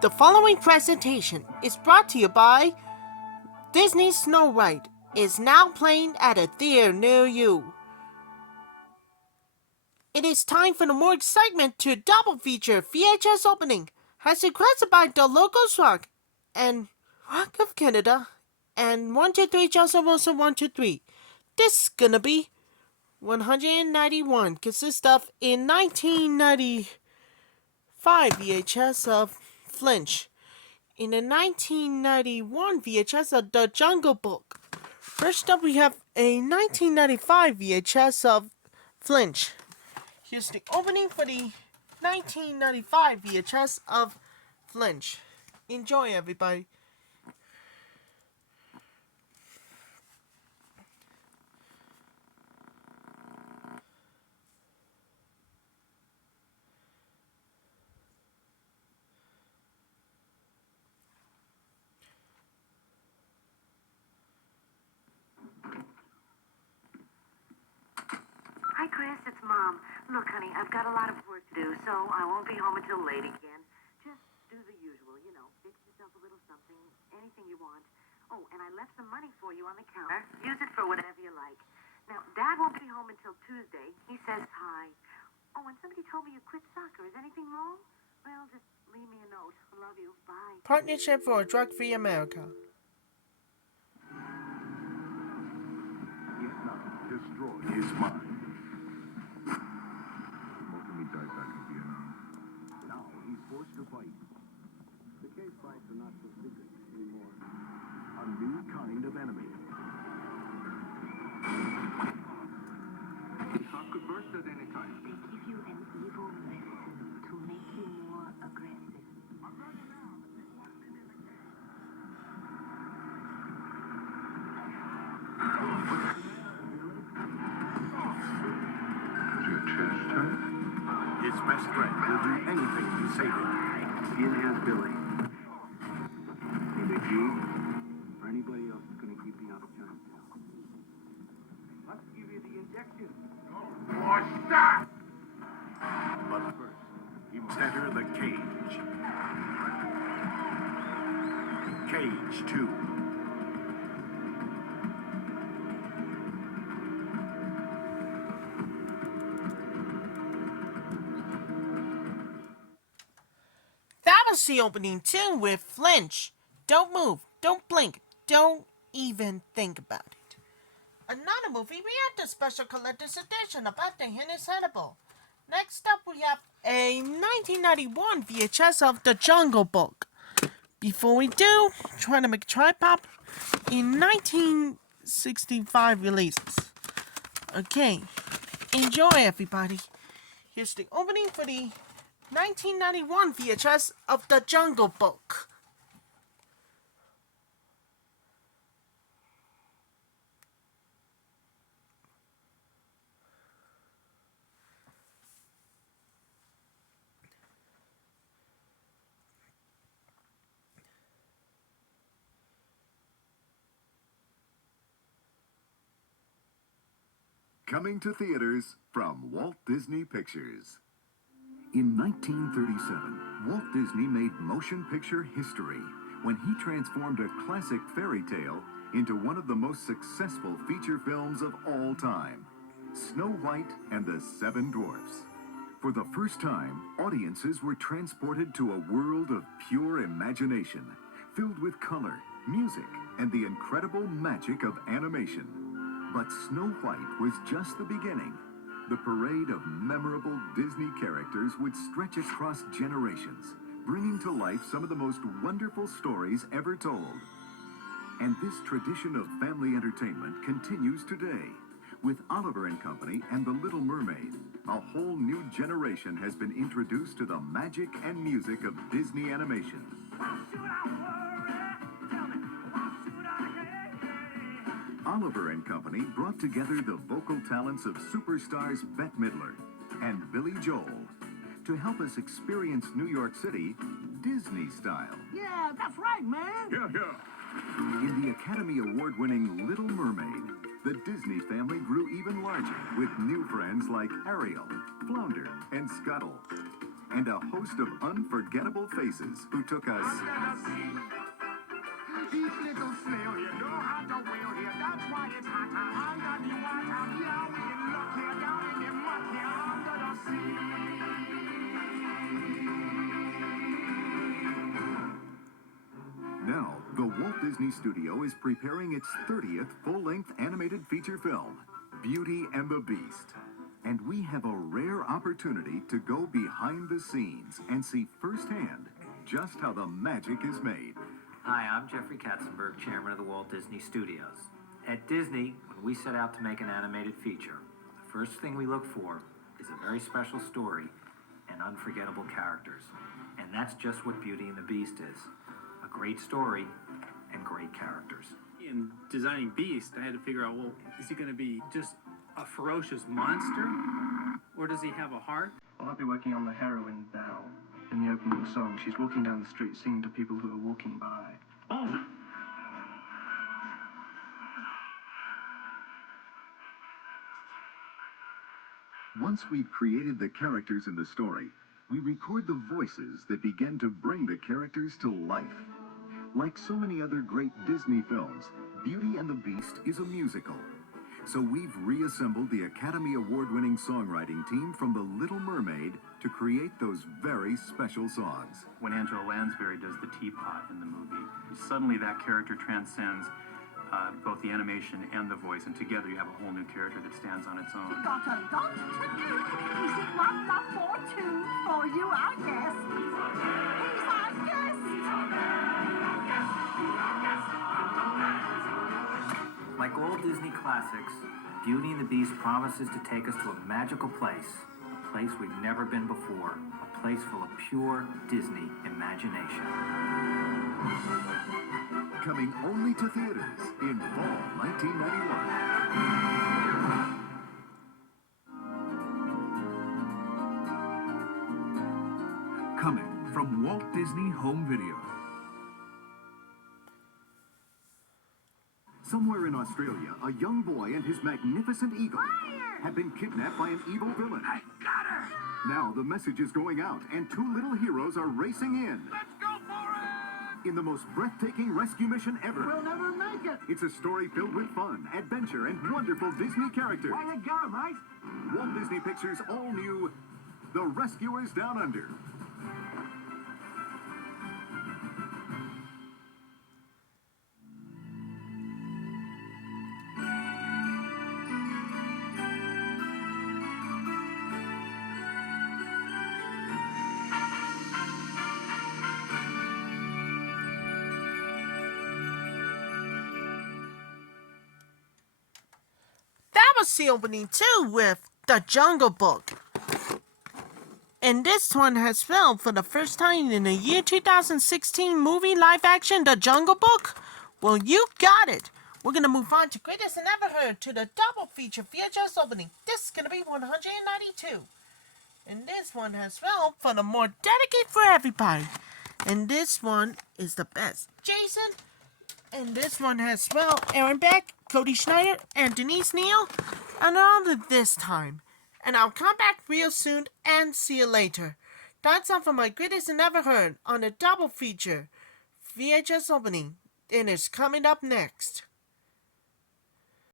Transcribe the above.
The following presentation is brought to you by Disney's Snow White is now playing at a theater near you. It is time for the more excitement to double feature VHS opening as requested by TheLogosRock and Rock of Canada and 123 Joseph Wilson 123. This is gonna be 191, consists of a 1995 VHS of Flinch. In the 1991 VHS of The Jungle Book. First up, we have a 1995 VHS of Flinch. Here's the opening for the 1995 VHS of Flinch. Enjoy, everybody. Hi, Chris. It's Mom. Look, honey, I've got a lot of work to do, so I won't be home until late again. Just do the usual, fix yourself a little something, anything you want. Oh, and I left some money for you on the counter. Use it for whatever you like. Now, Dad won't be home until Tuesday. He says hi. Oh, and somebody told me you quit soccer. Is anything wrong? Well, just leave me a note. Love you. Bye. Partnership for a Drug-Free America. If not destroy his mind. Most of me died back in Vietnam. Now he's forced to fight. The cave fights are not so secret anymore. A new kind of enemy. The heart could burst at any time. They give you an evil medicine to make you more aggressive. Is your chest hurt? His best friend will do anything to save him. He enhanced Billy. Either he or anybody else is going to keep me out of Chinatown. Let's give you the injection. But first, he must enter the cage. Cage 2. That was the opening too with Flinch. Don't move, don't blink, don't even think about it. Another movie, we have the special collector's edition about the Hidden Hannibal. Next up, we have a 1991 VHS of The Jungle Book. Before we do, trying to make a tripod in 1965 releases. Okay, enjoy, everybody. Here's the opening for the 1991 VHS of The Jungle Book. Coming to theaters from Walt Disney Pictures. In 1937, Walt Disney made motion picture history when he transformed a classic fairy tale into one of the most successful feature films of all time, Snow White and the Seven Dwarfs. For the first time, audiences were transported to a world of pure imagination, filled with color, music, and the incredible magic of animation. But Snow White was just the beginning. The parade of memorable Disney characters would stretch across generations, bringing to life some of the most wonderful stories ever told. And this tradition of family entertainment continues today. With Oliver and Company and The Little Mermaid, a whole new generation has been introduced to the magic and music of Disney animation. Oliver and Company brought together the vocal talents of superstars Bette Midler and Billy Joel to help us experience New York City Disney style. Yeah, that's right, man. Yeah. In the Academy Award-winning Little Mermaid, the Disney family grew even larger with new friends like Ariel, Flounder, and Scuttle. and a host of unforgettable faces who took us Each little snail here know how to wheel here. That's why it's hotter under the water. Yeah, we look here down in the muck here under the sea. Now, the Walt Disney Studio is preparing its 30th full-length animated feature film, Beauty and the Beast. And we have a rare opportunity to go behind the scenes and see firsthand just how the magic is made. Hi, I'm Jeffrey Katzenberg, chairman of the Walt Disney Studios. At Disney, when we set out to make an animated feature, the first thing we look for is a very special story and unforgettable characters. And that's just what Beauty and the Beast is. A great story and great characters. In designing Beast, I had to figure out, well, is he going to be just a ferocious monster? Or does he have a heart? Well, I'll be working on the heroine now. In the opening song, she's walking down the street singing to people who are walking by. Oh! Once we've created the characters in the story, we record the voices that begin to bring the characters to life. Like so many other great Disney films, Beauty and the Beast is a musical. So we've reassembled the Academy Award-winning songwriting team from The Little Mermaid to create those very special songs. When Angela Lansbury does the teapot in the movie, suddenly that character transcends both the animation and the voice, and together you have a whole new character that stands on its own. Got a lot to do. Is it not enough for two? For you, I guess. He's our guest. Like all Disney classics, Beauty and the Beast promises to take us to a magical place, a place we've never been before, a place full of pure Disney imagination. Coming only to theaters in fall 1991. Coming from Walt Disney Home Video. Somewhere in Australia, a young boy and his magnificent eagle have been kidnapped by an evil villain. I got her! Now the message is going out, and two little heroes are racing in. Let's go for it! In the most breathtaking rescue mission ever. We'll never make it! It's a story filled with fun, adventure, and wonderful Disney characters. Why you got 'em, right? Walt Disney Pictures' all-new The Rescuers Down Under. That was the opening too with The Jungle Book. And this one has filmed for the first time in the year 2016 movie live action The Jungle Book. Well, you got it. We're going to move on to Greatest and Ever Heard to the double feature VHS opening. This is going to be 192. And this one has filmed for the more dedicated for everybody. And this one is the best. Jason. And this one has Aaron Beck, Cody Schneider, and Denise Neal. And all of this time. And I'll come back real soon and see you later. That's all for my Greatest and Ever Heard on the double feature VHS opening. And it's coming up next.